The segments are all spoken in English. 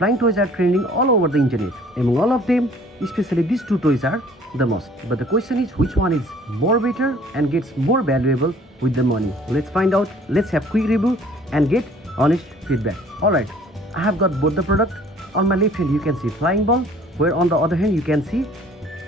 flying toys are trending all over the internet. Among all of them, especially these two toys are the most. But the question is which one is more better and gets more valuable with the money. Let's find out. Let's have quick review and get honest feedback. Alright, I have got both the product. On my left hand you can see flying ball, where on the other hand you can see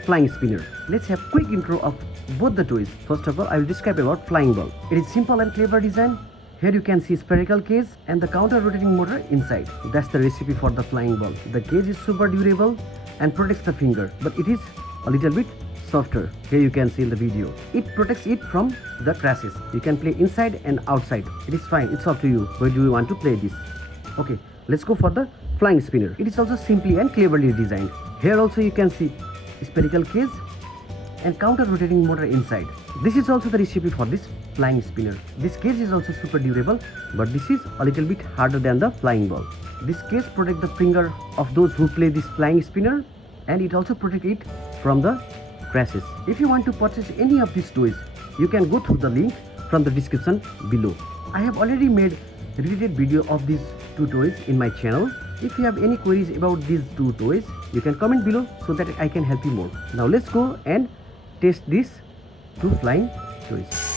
flying spinner. Let's have quick intro of both the toys. First of all, I will describe about flying ball. It is simple and clever design. Here you can see spherical case and the counter rotating motor inside. That's the recipe for the flying ball. The case is super durable and protects the finger, but it is a little bit softer. Here you can see in the video. It protects it from the crashes. You can play inside and outside. It is fine. It's up to you. Where do you want to play this? Okay, let's go for the flying spinner. It is also simply and cleverly designed. Here also you can see spherical case and counter rotating motor inside. This is also the recipe for this flying spinner. This case is also super durable, but this is a little bit harder than the flying ball. This case protects the finger of those who play this flying spinner, and it also protects it from the crashes. If you want to purchase any of these toys, you can go through the link from the description below. I have already made a related video of these two toys in my channel. If you have any queries about these two toys, you can comment below so that I can help you more. Now let's go and test these two flying toys.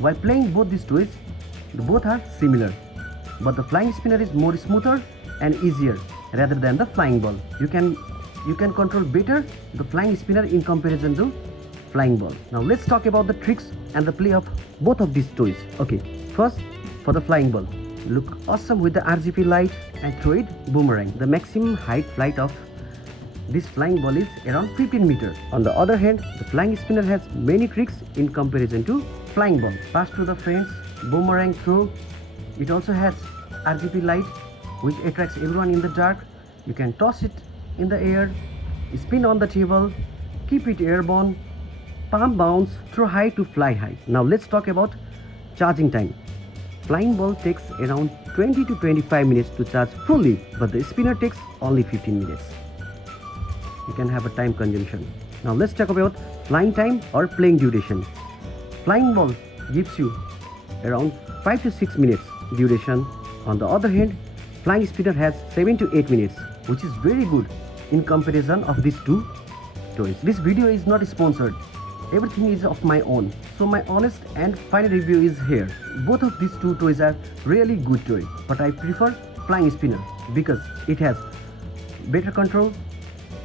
While playing both these toys, both are similar, but the flying spinner is more smoother and easier rather than the flying ball. You can control better the flying spinner in comparison to flying ball. Now let's talk about the tricks and the play of both of these toys. Okay, first for the flying ball. Look awesome with the RGB light and throw it boomerang. The maximum height flight of this flying ball is around 15 meters. On the other hand, the flying spinner has many tricks in comparison to flying ball. Pass to the friends, boomerang throw. It also has RGB light which attracts everyone in the dark. You can toss it in the air, spin on the table, keep it airborne, palm bounce, throw high to fly high. Now let's talk about charging time. Flying ball takes around 20 to 25 minutes to charge fully, but the spinner takes only 15 minutes. You can have a time consumption. Now let's talk about flying time or playing duration. Flying ball gives you around 5 to 6 minutes duration. On the other hand, flying spinner has 7 to 8 minutes, which is very good in comparison of these two toys. This video is not sponsored. Everything is of my own. So my honest and final review is here. Both of these two toys are really good toys, but I prefer flying spinner because it has better control,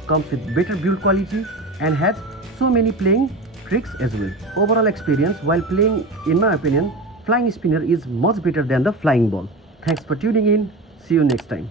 comes with better build quality, and has so many playing tricks as well. Overall experience while playing, in my opinion, flying spinner is much better than the flying ball. Thanks for tuning in. See you next time.